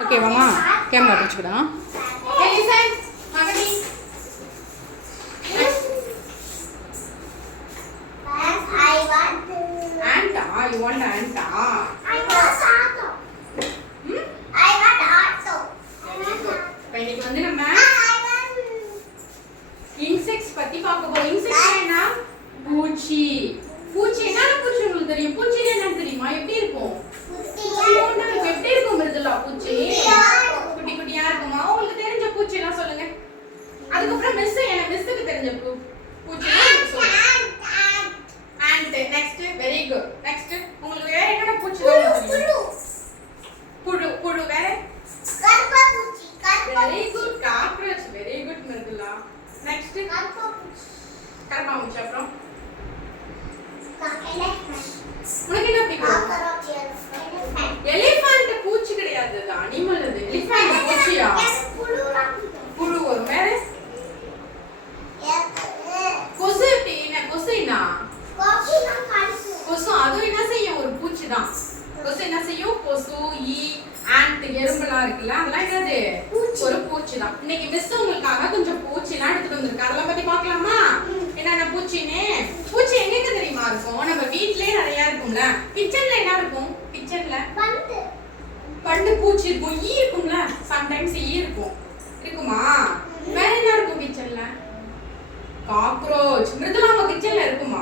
Okay, Mama. Camera pichukuda. Hey, listen. Magadi. I want Anta. You want anta? I want auto. I want auto. Very good. இன்னைக்கு வந்து நம்ம I want insects பத்தி பார்க்க போறோம். Insects என்ன? பூச்சி. பூச்சி என்னன்னா பூச்சி உங்களுக்கு தெரியும். பூச்சி என்னன்னு தெரியுமா? எப்படி இருக்கும்? எப்படி இருக்கும் மிருதுலா பூச்சி? குட்டி குட்டியா இருக்குமா? உங்களுக்கு தெரிஞ்ச பூச்சி எல்லாம் சொல்லுங்க. அதுக்கு அப்புறம் மிஸ்க்கு தெரிஞ்ச பூச்சி சொல்லுங்க. ant next very good next உங்களுக்கு வேற என்ன பூச்சி தெரியும்? புழு வேற கருப்பா பூச்சி very good cockroach very good Mridula next கருப்பா பூச்சி அப்புறம் உனக்கு என்ன பிடிக்கும்? எலிஃபண்ட் பூச்சி கிடையாது, அது அனிமல். அது எலிஃபண்ட் பூச்சியா? புழு ஒரு வேற கொசு. என்ன கொசுனா? கொசு அது என்ன செய்யும்? ஒரு பூச்சி தான். கொசு என்ன செய்யும்? கொசு, ஈ, ஆண்ட், எறும்புலாம் இருக்குல்ல, அதெல்லாம் என்னது? ஒரு பூச்சி தான். இன்னைக்கு மிஸ் உங்களுக்காக கொஞ்சம் பூச்சிலாம் எடுத்துட்டு வந்திருக்காங்க. அதெல்லாம் பத்தி பார்க்கலாமா? என்னென்ன பூச்சின்னு? பூச்சி எங்க தெரியுமா இருக்கும்? நம்ம வீட்லயே நிறைய இருக்கும்ல. கிச்சன்ல என்ன இருக்கும்? கிச்சன்ல பண்டு பூச்சி இருக்கும். ஈ இருக்கும்ல, சம்டைம்ஸ் ஈ இருக்கும். இருக்குமா? வேற என்ன இருக்கும் கிச்சன்ல? காக்ரோச். மிருதுலா உங்க கிச்சன்ல இருக்குமா?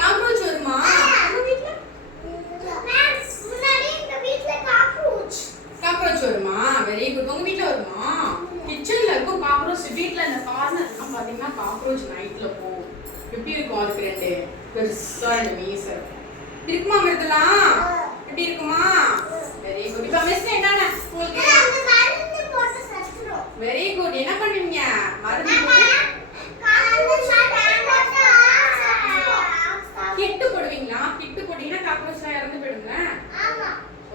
காக்ரோச் வருமா? உங்க வீட்ல காக்ரோச் வருமா? Very good. உங்க வீட்ல வருமா? கிச்சன்ல இருக்கும் காக்ரோச். வீட்ல இந்த கார்னர் எல்லாம் பாத்தீங்கன்னா காக்ரோச் நைட்ல போகும். எப்படி இருக்கும்? அதுக்கு ரெண்டு பெருசா ரெண்டு மீச இருக்கும். இருக்குமா மிருதுலா? எப்படி இருக்குமா? Very good. இப்ப மிஸ் என்னன்னா உங்களுக்கு வெரி குட். என்ன பண்ணுவீங்க? மருந்து கிட்டு போடுவீங்களா? கிட்டு போட்டீங்கன்னா காக்ரோச்லாம் இறந்து போயிடுங்க.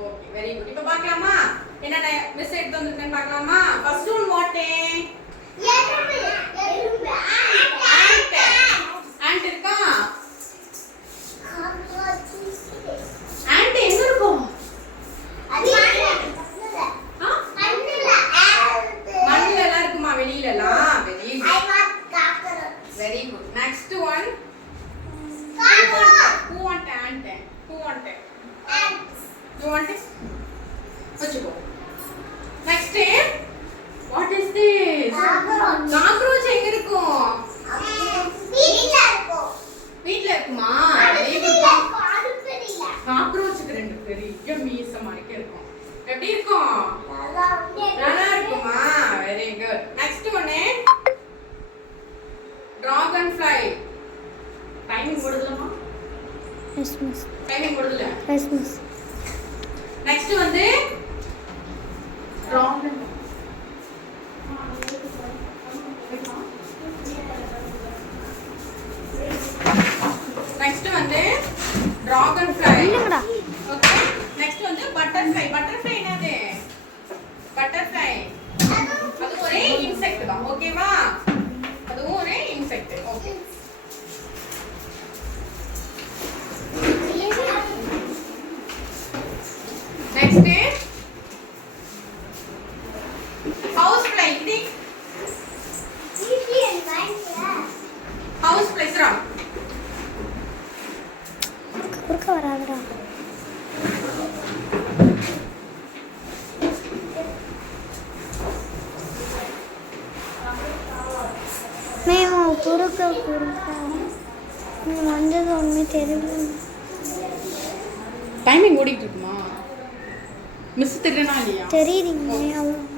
Okay very good. இப்ப பார்க்கலாமா என்னென்ன மிஸ் எடுத்து வந்திருக்கேன்னு பார்க்கலாமா? First one what? ஆண்ட் இருக்கா? ஆண்ட் எங்க இருக்கும்? மண்ணுல எல்லாம் இருக்குமா? வெளியில எல்லாம்? Very good very good. Next one who want ant? who want it? you want it? வச்சுக்கோ. Next what is this? Cockroach எங்க இருக்கும்? வீட்ல இருக்குமா? காக்ரோச்சுக்கு ரெண்டு பெரிய மீச மாதிரி இருக்கும். எப்படி இருக்கும்? நல்லா இருக்குமா? Very good. நெக்ஸ்ட் ஒன்னு டிராகன் ஃப்ளை. டைமிங் போடுதுலமா? Yes miss. டைமிங் போடுதுல? Yes miss. நெக்ஸ்ட் வந்து டிராகன். நெக்ஸ்ட் வந்து டிராகன் ஃப்ளை. இல்லங்கடா. ஓகே. நெக்ஸ்ட் வந்து பட்டர்ஃப்ளை. பட்டர்ஃப்ளை என்னது? பட்டர்ஃப்ளை அது ஒரே இன்செக்ட் தான். ஓகேவா? அதுவும் ஒரே insect. Okay. Next house fly. இது ஹவுஸ் ஃப்ளை சரா குறுக்க வராதடா. మేము குறுக்க நீ வந்தது ஒன்றுமே தெரியல. டைமிங் ஓடிட்டு இருக்குமா? மிஸ் தெரியனா இல்லையா? தெரியுதுங்க.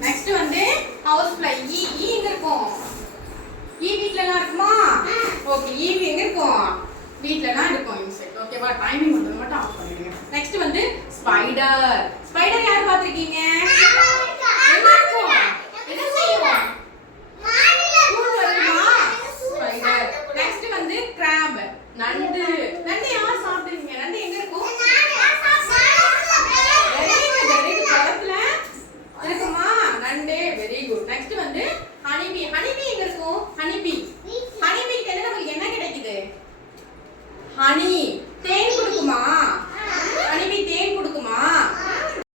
நெக்ஸ்ட் வந்து ஹவுஸ் ஃப்ளை. ஈ எங்க இருக்கும்? ஈ வீட்லலாம் இருக்குமா? ஓகே. ஈ எங்க இருக்கும்? வீட்லலாம் இருக்கும் இன்செக்ட். ஓகேவா? டைமிங் மட்டும் ஆஃப் பண்ணிடுங்க. நெக்ஸ்ட் வந்து ஸ்பைடர். ஸ்பைடர் யார் பாத்திருக்கீங்க?